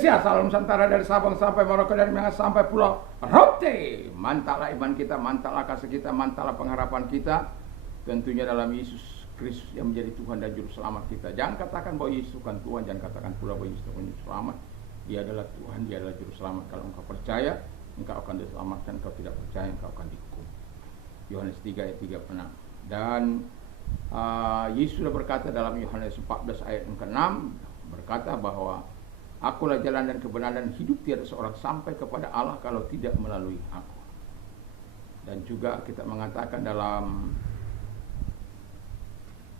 Indonesia, Salom Nusantara dari Sabang sampai Merauke, dari Miangas sampai Pulau Rote. Mantaplah iman kita, mantaplah kasih kita, mantaplah pengharapan kita. Tentunya dalam Yesus Kristus yang menjadi Tuhan dan Juru Selamat kita. Jangan katakan bahwa Yesus bukan Tuhan, jangan katakan pula bahwa Yesus bukan Juru Selamat. Dia adalah Tuhan, dia adalah Juru Selamat. Kalau engkau percaya, engkau akan diselamatkan. Kalau tidak percaya, engkau akan dihukum. Yohanes 3 ayat 36. Dan Yesus sudah berkata dalam Yohanes 14 ayat yang ke-6, berkata bahwa Akulah jalan dan kebenaran dan hidup, tiada seorang sampai kepada Allah kalau tidak melalui aku. Dan juga kita mengatakan dalam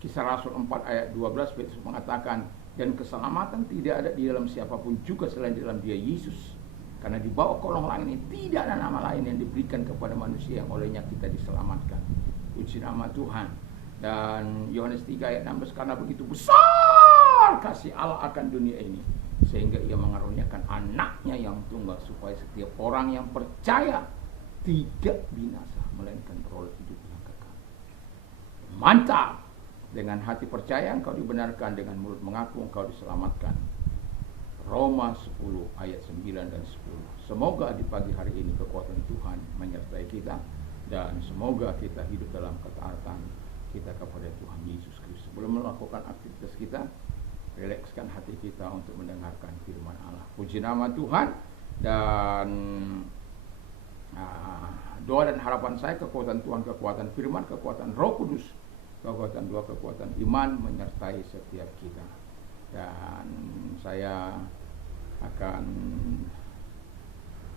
Kisah Rasul 4 ayat 12, Petrus mengatakan, dan keselamatan tidak ada di dalam siapapun juga selain di dalam dia Yesus. Karena di bawah kolong langit ini tidak ada nama lain yang diberikan kepada manusia yang olehnya kita diselamatkan. Puji nama Tuhan. Dan Yohanes 3 ayat 16, karena begitu besar kasih Allah akan dunia ini, sehingga ia mengaruniakan anaknya yang tunggal, supaya setiap orang yang percaya tidak binasa, melainkan beroleh hidup yang kekal. Mantap! Dengan hati percaya engkau dibenarkan, dengan mulut mengaku engkau diselamatkan. Roma 10 ayat 9 dan 10. Semoga di pagi hari ini kekuatan Tuhan menyertai kita, dan semoga kita hidup dalam ketaatan kita kepada Tuhan Yesus Kristus. Sebelum melakukan aktivitas kita, rilekskan hati kita untuk mendengarkan firman Allah. Puji nama Tuhan. Dan doa dan harapan saya, kekuatan Tuhan, kekuatan firman, kekuatan Roh Kudus, kekuatan doa, kekuatan iman menyertai setiap kita. Dan saya akan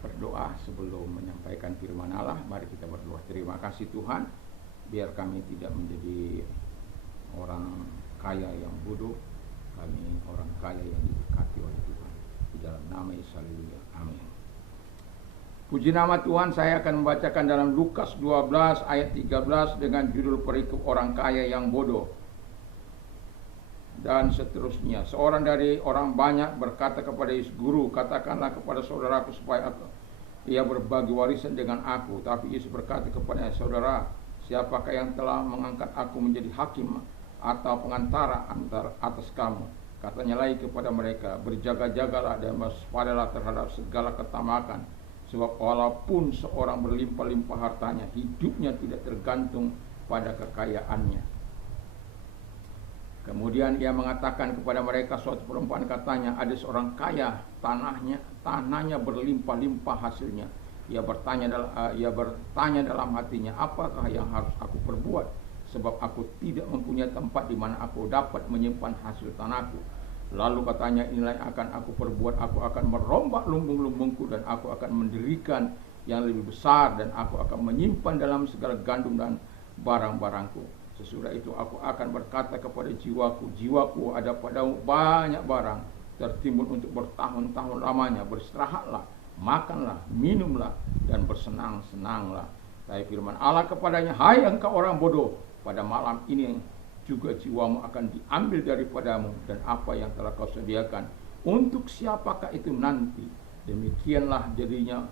berdoa sebelum menyampaikan firman Allah. Mari kita berdoa. Terima kasih Tuhan, biar kami tidak menjadi orang kaya yang bodoh, kami orang kaya yang diberkati oleh Tuhan. Di dalam nama Yesus, haleluya, amin. Puji nama Tuhan. Saya akan membacakan dalam Lukas 12 ayat 13 dengan judul perikop orang kaya yang bodoh. Dan seterusnya. Seorang dari orang banyak berkata kepada Yesus, Guru, katakanlah kepada saudaraku supaya ia berbagi warisan dengan aku. Tapi Yesus berkata kepadanya, Saudara, siapakah yang telah mengangkat aku menjadi hakim atau pengantara atas kamu? Katanya lagi kepada mereka, berjaga-jagalah dan waspadalah terhadap segala ketamakan. Sebab walaupun seorang berlimpah-limpah hartanya, hidupnya tidak tergantung pada kekayaannya. Kemudian ia mengatakan kepada mereka, suatu perempuan katanya, ada seorang kaya, tanahnya berlimpah-limpah hasilnya. Ia bertanya dalam hatinya, apakah yang harus aku perbuat? Sebab aku tidak mempunyai tempat di mana aku dapat menyimpan hasil tanahku. Lalu katanya, inilah yang akan aku perbuat, aku akan merombak lumbung-lumbungku, dan aku akan mendirikan yang lebih besar, dan aku akan menyimpan dalam segala gandum dan barang-barangku. Sesudah itu aku akan berkata kepada jiwaku, jiwaku, ada padamu banyak barang tertimbun untuk bertahun-tahun lamanya. Beristirahatlah, makanlah, minumlah, dan bersenang-senanglah. Tapi firman Allah kepadanya, hai engkau orang bodoh, pada malam ini juga jiwamu akan diambil daripadamu, dan apa yang telah kau sediakan, untuk siapakah itu nanti? Demikianlah jadinya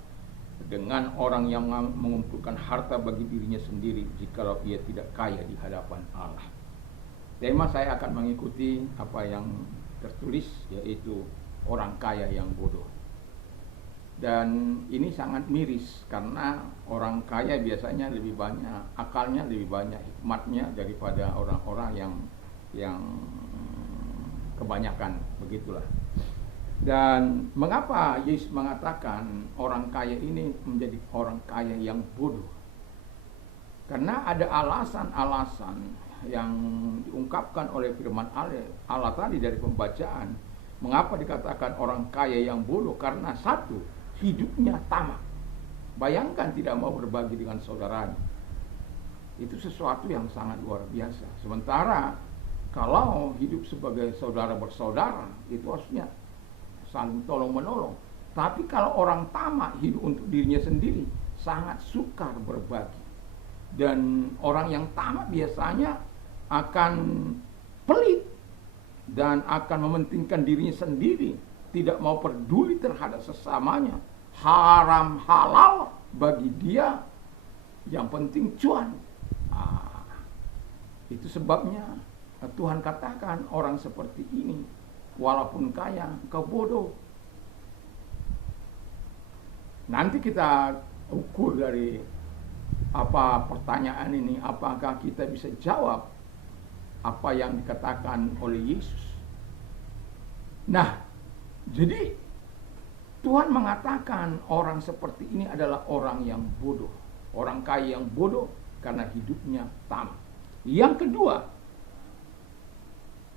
dengan orang yang mengumpulkan harta bagi dirinya sendiri, jikalau ia tidak kaya di hadapan Allah. Tema saya akan mengikuti apa yang tertulis, yaitu orang kaya yang bodoh. Dan ini sangat miris, karena orang kaya biasanya lebih banyak akalnya, lebih banyak hikmatnya daripada orang-orang yang kebanyakan, begitulah. Dan mengapa Yesus mengatakan orang kaya ini menjadi orang kaya yang bodoh? Karena ada alasan-alasan yang diungkapkan oleh firman Allah tadi dari pembacaan. Mengapa dikatakan orang kaya yang bodoh? Karena satu, hidupnya tamak. Bayangkan tidak mau berbagi dengan saudaranya. Itu sesuatu yang sangat luar biasa. Sementara kalau hidup sebagai saudara bersaudara, itu harusnya saling tolong-menolong. Tapi kalau orang tamak hidup untuk dirinya sendiri, sangat sukar berbagi. Dan orang yang tamak biasanya akan pelit dan akan mementingkan dirinya sendiri, tidak mau peduli terhadap sesamanya. Haram halal bagi dia, yang penting cuan. Itu sebabnya Tuhan katakan orang seperti ini, walaupun kaya, engkau bodoh. Nanti kita ukur dari apa pertanyaan ini, apakah kita bisa jawab apa yang dikatakan oleh Yesus. Nah, jadi Tuhan mengatakan orang seperti ini adalah orang yang bodoh. Orang kaya yang bodoh karena hidupnya tamak. Yang kedua,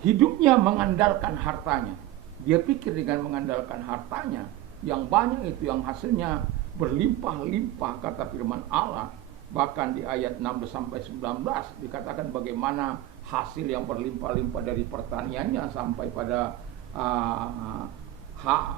hidupnya mengandalkan hartanya. Dia pikir dengan mengandalkan hartanya yang banyak itu, yang hasilnya berlimpah-limpah, kata firman Allah. Bahkan di ayat 16-19 dikatakan bagaimana hasil yang berlimpah-limpah dari pertaniannya sampai pada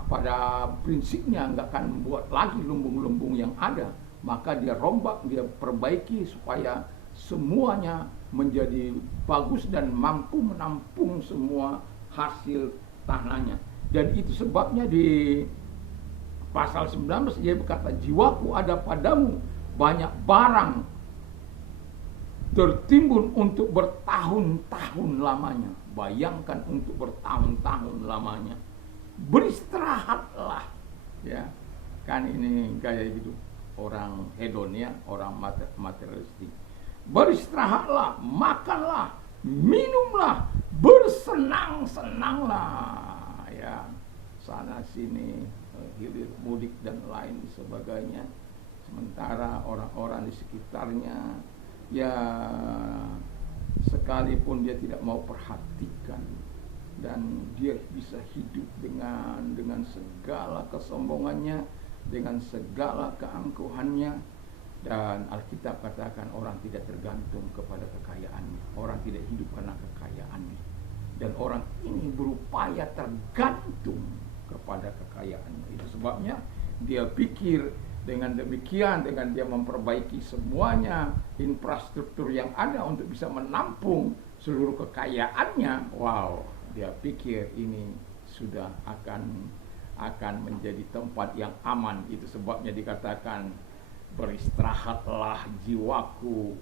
pada prinsipnya nggak akan membuat lagi lumbung-lumbung yang ada. Maka dia rombak, dia perbaiki supaya semuanya menjadi bagus dan mampu menampung semua hasil tanahnya. Dan itu sebabnya di pasal 19 dia berkata, jiwaku ada padamu, banyak barang tertimbun untuk bertahun-tahun lamanya. Bayangkan, untuk bertahun-tahun lamanya. Beristirahatlah, ya kan, ini gaya hidup orang hedon, ya, orang materialistik. Beristirahatlah, makanlah, minumlah, bersenang-senanglah, ya, sana sini, hilir mudik dan lain sebagainya. Sementara orang-orang di sekitarnya, ya, sekalipun dia tidak mau perhatikan, dan dia bisa hidup dengan segala kesombongannya, dengan segala keangkuhannya. Dan Alkitab katakan orang tidak tergantung kepada kekayaannya, orang tidak hidup karena kekayaannya, dan orang ini berupaya tergantung kepada kekayaannya. Itu sebabnya dia pikir dengan demikian, dengan dia memperbaiki semuanya infrastruktur yang ada untuk bisa menampung seluruh kekayaannya, wow, dia pikir ini sudah akan menjadi tempat yang aman. Itu sebabnya dikatakan, beristirahatlah jiwaku,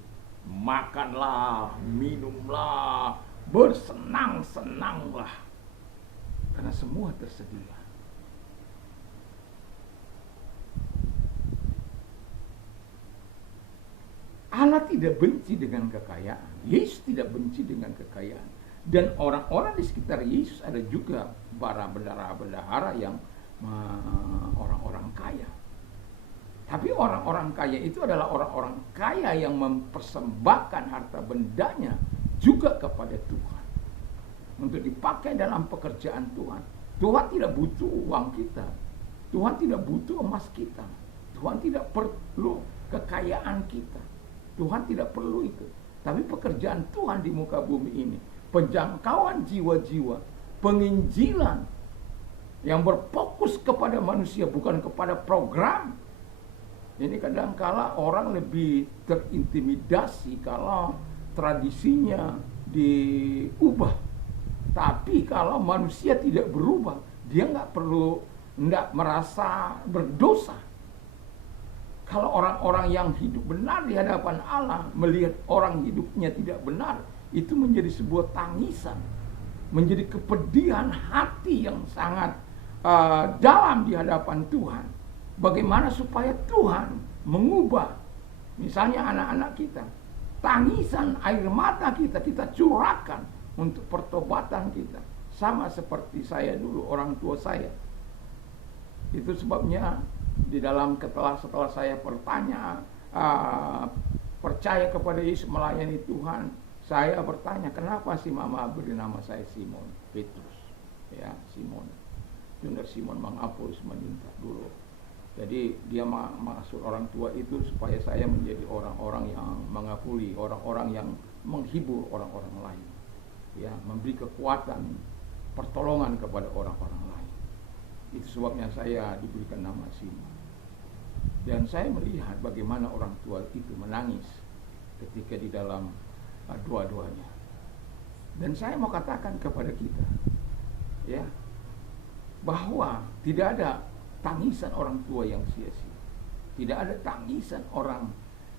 makanlah, minumlah, bersenang-senanglah, karena semua tersedia. Allah tidak benci dengan kekayaan. Yesus tidak benci dengan kekayaan. Dan orang-orang di sekitar Yesus ada juga para bendahara-bendahara yang orang-orang kaya. Tapi orang-orang kaya itu adalah orang-orang kaya yang mempersembahkan harta bendanya juga kepada Tuhan, untuk dipakai dalam pekerjaan Tuhan. Tuhan tidak butuh uang kita, Tuhan tidak butuh emas kita, Tuhan tidak perlu kekayaan kita, Tuhan tidak perlu itu. Tapi pekerjaan Tuhan di muka bumi ini, penjangkauan jiwa-jiwa, penginjilan yang berfokus kepada manusia, bukan kepada program. Ini kadang-kala orang lebih terintimidasi kalau tradisinya diubah. Tapi kalau manusia tidak berubah, dia nggak merasa berdosa. Kalau orang-orang yang hidup benar di hadapan Allah melihat orang hidupnya tidak benar, itu menjadi sebuah tangisan, menjadi kepedihan hati yang sangat dalam di hadapan Tuhan. Bagaimana supaya Tuhan mengubah, misalnya anak-anak kita, tangisan air mata kita curahkan untuk pertobatan kita. Sama seperti saya dulu, orang tua saya. Itu sebabnya di dalam setelah saya percaya kepada Yesus, melayani Tuhan, saya bertanya, kenapa sih mama beri nama saya Simon Petrus? Ya, Simon. Junior Simon Mangapus meminta dulu. Jadi dia maksud orang tua itu supaya saya menjadi orang-orang yang mengakui, orang-orang yang menghibur orang-orang lain, ya, memberi kekuatan, pertolongan kepada orang-orang lain. Itu sebabnya saya diberikan nama Simon. Dan saya melihat bagaimana orang tua itu menangis ketika di dalam doa-doanya. Dan saya mau katakan kepada kita, ya, bahwa tidak ada tangisan orang tua yang sia-sia. Tidak ada tangisan orang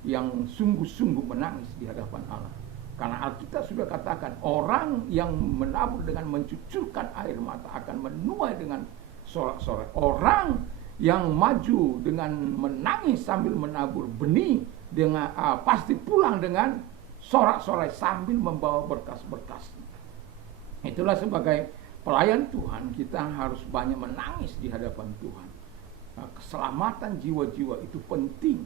yang sungguh-sungguh menangis di hadapan Allah. Karena Alkitab sudah katakan, orang yang menabur dengan mencucurkan air mata akan menuai dengan sorak-sorai. Orang yang maju dengan menangis sambil menabur benih, dengan pasti pulang dengan sorak-sorai sambil membawa berkas-berkas. Itulah sebagai pelayan Tuhan kita harus banyak menangis di hadapan Tuhan. Keselamatan jiwa-jiwa itu penting.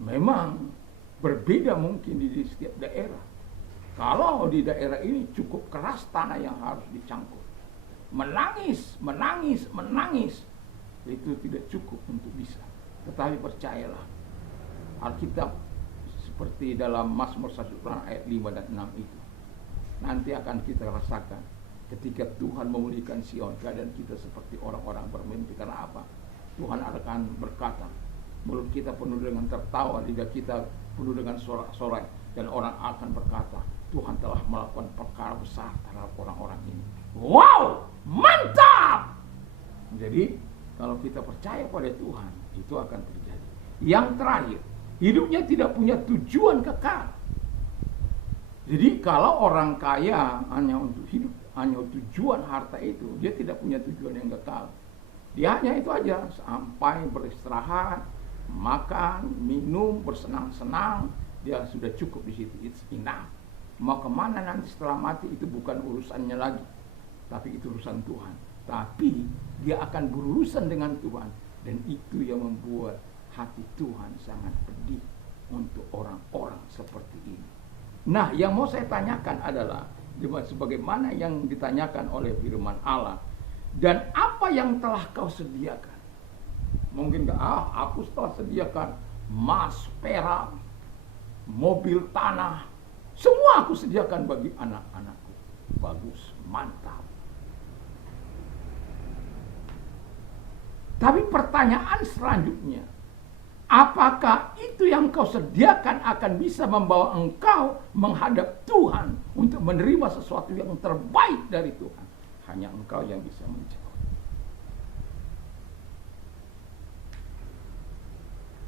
Memang berbeda mungkin di setiap daerah. Kalau di daerah ini cukup keras tanah yang harus dicangkul. Menangis, menangis, menangis. Itu tidak cukup untuk bisa. Tetapi percayalah, Alkitab seperti dalam Mazmur 1 ayat 5 dan 6 itu, nanti akan kita rasakan ketika Tuhan memulihkan Sion, keadaan kita seperti orang-orang bermimpi. Karena apa? Tuhan akan berkata, mulut kita penuh dengan tertawa, lidah kita penuh dengan sorak-sorai, dan orang akan berkata, Tuhan telah melakukan perkara besar terhadap orang-orang ini. Wow, mantap! Jadi kalau kita percaya pada Tuhan, itu akan terjadi. Yang terakhir, hidupnya tidak punya tujuan kekal. Jadi kalau orang kaya hanya untuk hidup, hanya tujuan harta itu, dia tidak punya tujuan yang kekal. Dia hanya itu aja, sampai beristirahat, makan, minum, bersenang-senang, dia sudah cukup di situ. It's enough. Mau kemana nanti setelah mati itu bukan urusannya lagi, tapi itu urusan Tuhan. Tapi dia akan berurusan dengan Tuhan, dan itu yang membuat hati Tuhan sangat pedih untuk orang-orang seperti ini. Nah, yang mau saya tanyakan adalah sebagaimana yang ditanyakan oleh firman Allah, dan apa yang telah kau sediakan? Mungkin aku telah sediakan emas, perak, mobil, tanah, semua aku sediakan bagi anak-anakku. Bagus, mantap. Tapi pertanyaan selanjutnya, apakah itu yang kau sediakan akan bisa membawa engkau menghadap Tuhan untuk menerima sesuatu yang terbaik dari Tuhan? Hanya engkau yang bisa menjawab.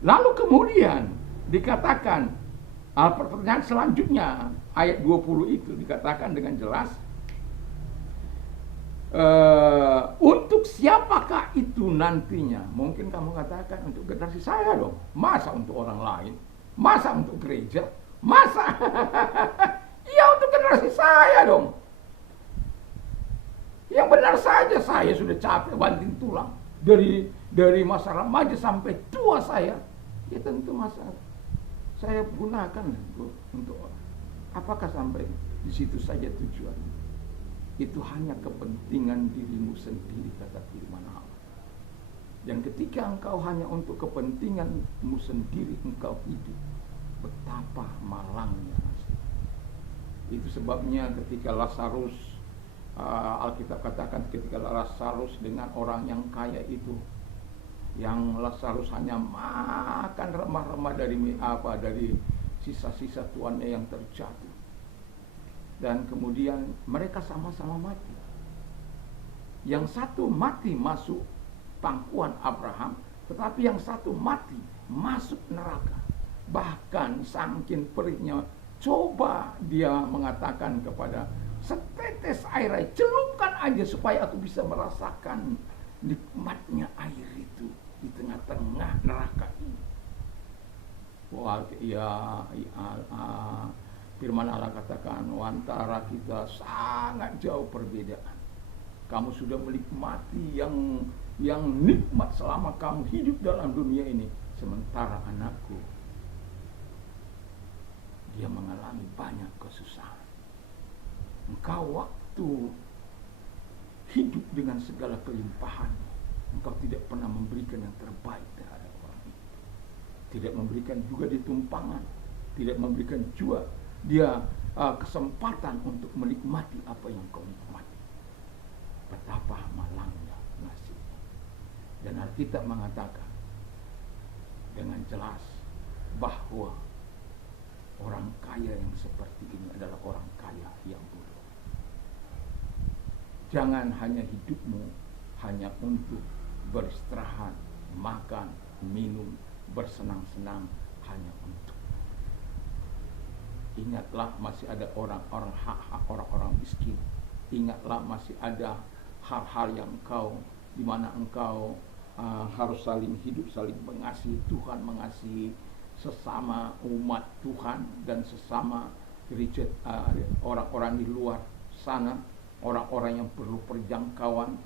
Lalu kemudian dikatakan, pertanyaan selanjutnya, ayat 20 itu dikatakan dengan jelas, untuk siapakah itu nantinya? Mungkin kamu katakan untuk generasi saya dong. Masa untuk orang lain? Masa untuk gereja? Masa? Ya untuk generasi saya dong. Yang benar saja, saya sudah capek banting tulang. Dari masa remaja sampai tua saya. Ya tentu masa saya gunakan untuk apakah sampai di situ saja tujuan? Itu hanya kepentingan dirimu sendiri, kata firman Allah. Dan ketika engkau hanya untuk kepentinganmu sendiri engkau hidup, betapa malangnya nasib. Itu sebabnya ketika Lazarus, Alkitab katakan ketika Lazarus dengan orang yang kaya itu, yang Lazarus hanya makan remah-remah dari sisa-sisa tuannya yang terjatuh. Dan kemudian mereka sama-sama mati. Yang satu mati masuk pangkuan Abraham, tetapi yang satu mati masuk neraka. Bahkan saking perihnya, coba dia mengatakan kepada setetes air, celupkan aja supaya aku bisa merasakan nikmatnya air itu di tengah-tengah neraka ini. Wah, firman Allah katakan, antara kita sangat jauh perbedaan. Kamu sudah menikmati yang nikmat selama kamu hidup dalam dunia ini, sementara anakku, dia mengalami banyak kesusahan. Engkau waktu hidup dengan segala kelimpahan, engkau tidak pernah memberikan yang terbaik terhadap orang itu. Tidak memberikan juga ditumpangan, tidak memberikan juga dia kesempatan untuk menikmati apa yang kau nikmati. Betapa malangnya nasib. Dan Alkitab mengatakan dengan jelas bahwa orang kaya yang seperti ini adalah orang kaya yang bodoh. Jangan hanya hidupmu hanya untuk beristirahat, makan, minum, bersenang-senang hanya untuk. Ingatlah masih ada orang-orang hak-hak orang-orang miskin. Ingatlah masih ada hal-hal yang di mana engkau harus saling hidup, saling mengasihi. Tuhan mengasihi sesama umat Tuhan dan sesama gereja, orang-orang di luar sana, orang-orang yang perlu perjangkauan,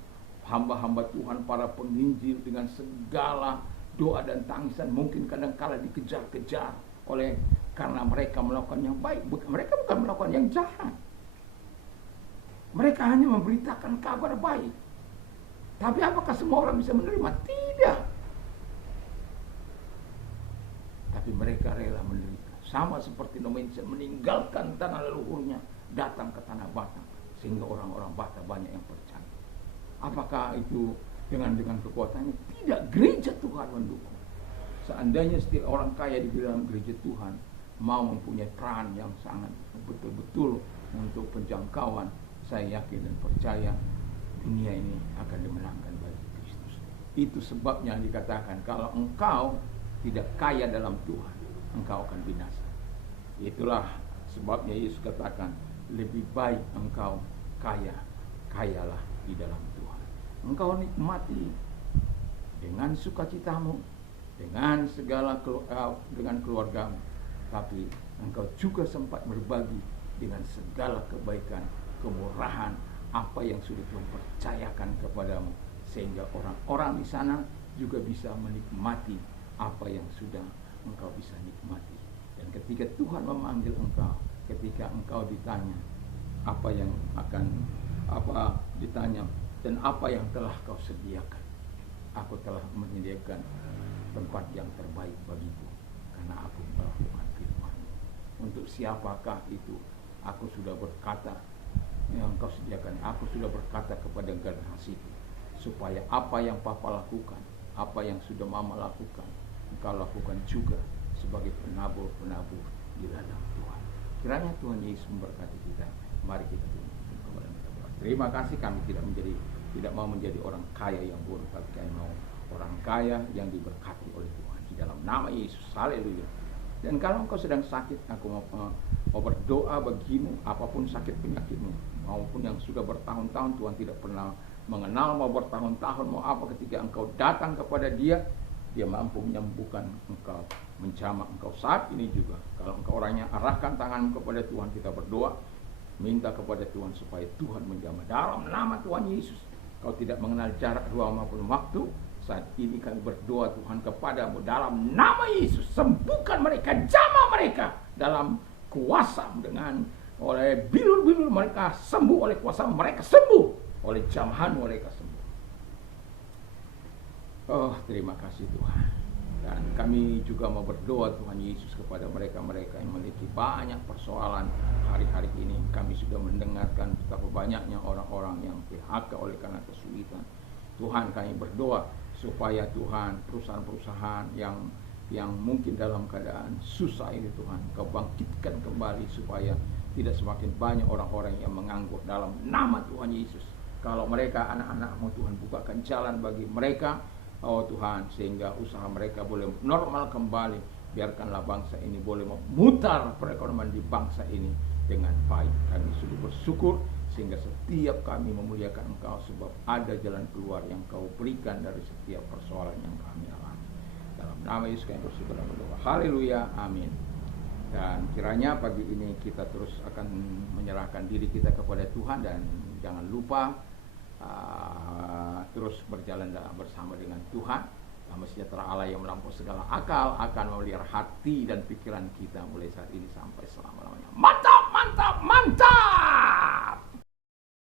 hamba-hamba Tuhan, para penginjil dengan segala doa dan tangisan. Mungkin kadang-kala dikejar-kejar oleh karena mereka melakukan yang baik. Mereka bukan melakukan yang jahat. Mereka hanya memberitakan kabar baik. Tapi apakah semua orang bisa menerima? Tidak. Tapi mereka rela menderita. Sama seperti Indonesia meninggalkan tanah leluhurnya, datang ke tanah Batak, sehingga orang-orang Batak banyak yang percaya. Apakah itu dengan kekuatannya? Tidak. Gereja Tuhan mendukung. Seandainya setiap orang kaya di dalam gereja Tuhan mau mempunyai peran yang sangat betul-betul untuk penjangkauan, saya yakin dan percaya dunia ini akan dimenangkan bagi Kristus. Itu sebabnya dikatakan kalau engkau tidak kaya dalam Tuhan, engkau akan binasa. Itulah sebabnya Yesus katakan, lebih baik engkau kayalah di dalam Tuhan. Engkau nikmati dengan sukacitamu, dengan segala dengan keluargamu, tapi engkau juga sempat berbagi dengan segala kebaikan, kemurahan, apa yang sudah Tuhan percayakan kepadamu, sehingga orang-orang di sana juga bisa menikmati apa yang sudah engkau bisa nikmati. Dan ketika Tuhan memanggil engkau, ketika engkau ditanya ditanya dan apa yang telah kau sediakan, aku telah menyediakan tempat yang terbaik bagiku, karena aku melakukan firman. Untuk siapakah itu? Aku sudah berkata yang kau sediakan. Aku sudah berkata kepada generasiku, supaya apa yang Papa lakukan, apa yang sudah Mama lakukan, engkau lakukan juga sebagai penabur-penabur di ladang Tuhan. Kiranya Tuhan Yesus memberkati kita. Mari kita tundukkan kepada kita. Terima kasih, kami tidak mau menjadi orang kaya yang buruk, tapi kami mau orang kaya yang diberkati oleh Tuhan di dalam nama Yesus. Haleluya. Dan kalau engkau sedang sakit, aku mau berdoa bagimu, apapun sakit penyakitmu, maupun yang sudah bertahun-tahun Tuhan tidak pernah mengenal, mau bertahun-tahun mau apa, ketika engkau datang kepada Dia mampu menyembuhkan engkau, menjamah engkau saat ini juga. Kalau engkau orangnya, arahkan tanganmu kepada Tuhan, kita berdoa, minta kepada Tuhan supaya Tuhan menjamah dalam nama Tuhan Yesus. Kau tidak mengenal jarak, ruang maupun waktu. Saat ini kami berdoa Tuhan kepadamu dalam nama Yesus, sembuhkan mereka, jamah mereka dalam kuasa, dengan oleh bilur-bilur mereka sembuh, oleh kuasa mereka sembuh, oleh jamahan mereka sembuh. Oh, terima kasih Tuhan. Dan kami juga mau berdoa Tuhan Yesus kepada mereka-mereka yang memiliki banyak persoalan hari-hari ini. Kami sudah mendengarkan betapa banyaknya orang-orang yang PHK oleh karena kesulitan. Tuhan, kami berdoa supaya Tuhan perusahaan-perusahaan yang mungkin dalam keadaan susah ini, Tuhan Kau bangkitkan kembali supaya tidak semakin banyak orang-orang yang menganggur dalam nama Tuhan Yesus. Kalau mereka anak-anak-Mu, Tuhan bukakan jalan bagi mereka, oh Tuhan, sehingga usaha mereka boleh normal kembali. Biarkanlah bangsa ini boleh memutar perekonomian di bangsa ini dengan baik. Kami sudah bersyukur sehingga setiap kami memuliakan Engkau, sebab ada jalan keluar yang Kau berikan dari setiap persoalan yang kami alami. Dalam nama Yesus kami bersyukur dan berdoa. Haleluya, amin. Dan kiranya pagi ini kita terus akan menyerahkan diri kita kepada Tuhan, dan jangan lupa terus berjalan bersama dengan Tuhan. Damai sejahtera Allah yang melampaui segala akal akan memelihara hati dan pikiran kita mulai saat ini sampai selama-lamanya. Mata